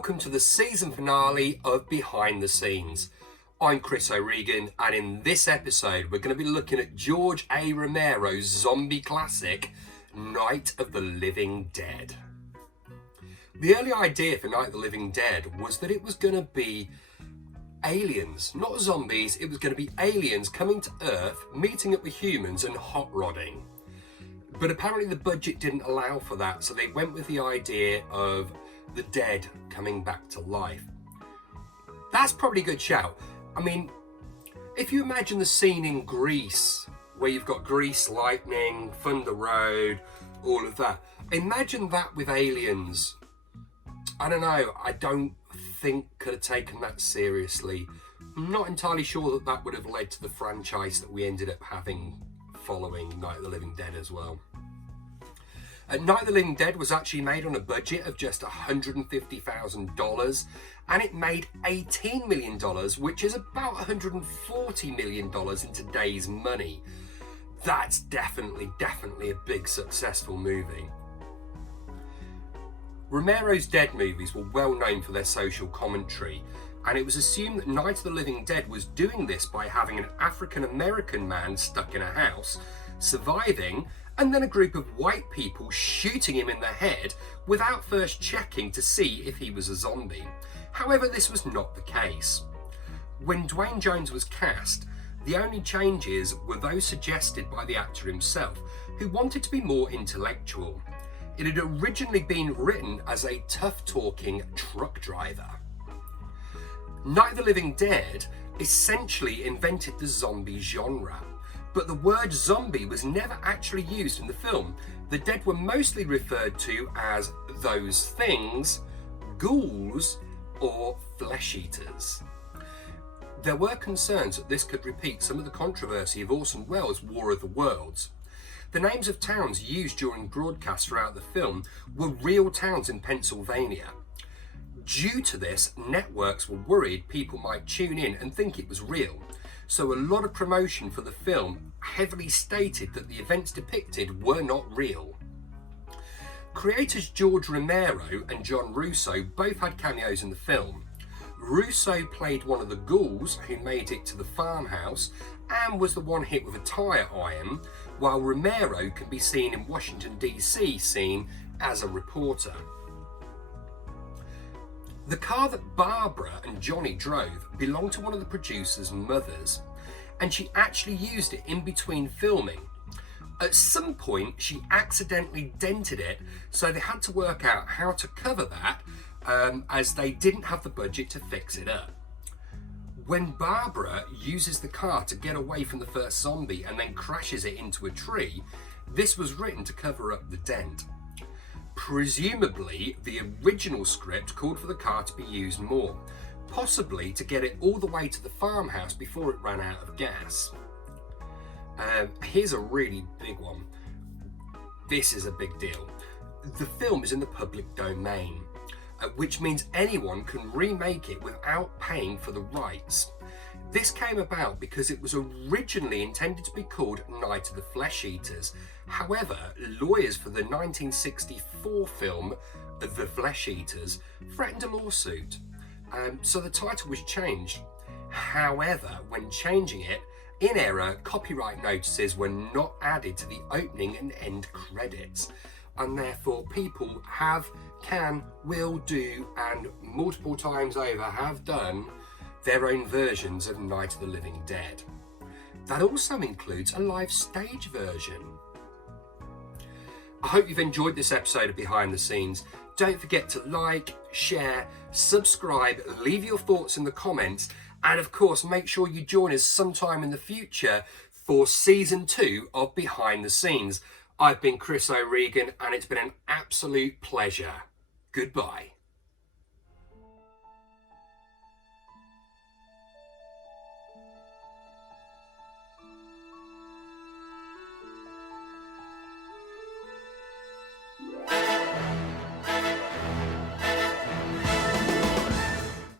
welcome to the season finale of Behind the Scenes. I'm Chris O'Regan, and in this episode we're going to be looking at George A. Romero's zombie classic, Night of the Living Dead. The early idea for Night of the Living Dead was that it was going to be aliens, not zombies. It was going to be aliens coming to Earth, meeting up with humans and hot rodding. But apparently the budget didn't allow for that, so they went with the idea of the dead coming back to life. That's probably a good shout. I mean, if you imagine the scene in Greece, where you've got Grease lightning, Thunder Road, all of that. Imagine that with aliens. I don't know, I don't think could have taken that seriously. I'm not entirely sure that that would have led to the franchise that we ended up having following Night of the Living Dead as well. Night of the Living Dead was actually made on a budget of just $150,000, and it made $18 million, which is about $140 million in today's money. That's definitely a big successful movie. Romero's Dead movies were well known for their social commentary, and it was assumed that Night of the Living Dead was doing this by having an African American man stuck in a house, surviving, and then a group of white people shooting him in the head without first checking to see if he was a zombie. However, this was not the case. When Dwayne Jones was cast, the only changes were those suggested by the actor himself, who wanted to be more intellectual. It had originally been written as a tough-talking truck driver. Night of the Living Dead essentially invented the zombie genre, but the word zombie was never actually used in the film. The dead were mostly referred to as those things, ghouls, or flesh eaters. There were concerns that this could repeat some of the controversy of Orson Welles' War of the Worlds. The names of towns used during broadcasts throughout the film were real towns in Pennsylvania. Due to this, networks were worried people might tune in and think it was real. So a lot of promotion for the film heavily stated that the events depicted were not real. Creators George Romero and John Russo both had cameos in the film. Russo played one of the ghouls who made it to the farmhouse and was the one hit with a tire iron, while Romero can be seen in Washington DC scene as a reporter. The car that Barbara and Johnny drove belonged to one of the producer's mothers, and she actually used it in between filming. At some point, she accidentally dented it, so they had to work out how to cover that, as they didn't have the budget to fix it up. When Barbara uses the car to get away from the first zombie and then crashes it into a tree, this was written to cover up the dent. Presumably, the original script called for the car to be used more, possibly to get it all the way to the farmhouse before it ran out of gas. Here's a really big one. This is a big deal. The film is in the public domain, which means anyone can remake it without paying for the rights. This came about because it was originally intended to be called Night of the Flesh Eaters. However, lawyers for the 1964 film The Flesh Eaters threatened a lawsuit, so the title was changed. However, when changing it, in error, copyright notices were not added to the opening and end credits, and therefore people can, will do, and multiple times over have done their own versions of Night of the Living Dead. That also includes a live stage version. I hope you've enjoyed this episode of Behind the Scenes. Don't forget to like, share, subscribe, leave your thoughts in the comments, and of course make sure you join us sometime in the future for season 2 of Behind the Scenes. I've been Chris O'Regan, and it's been an absolute pleasure. Goodbye.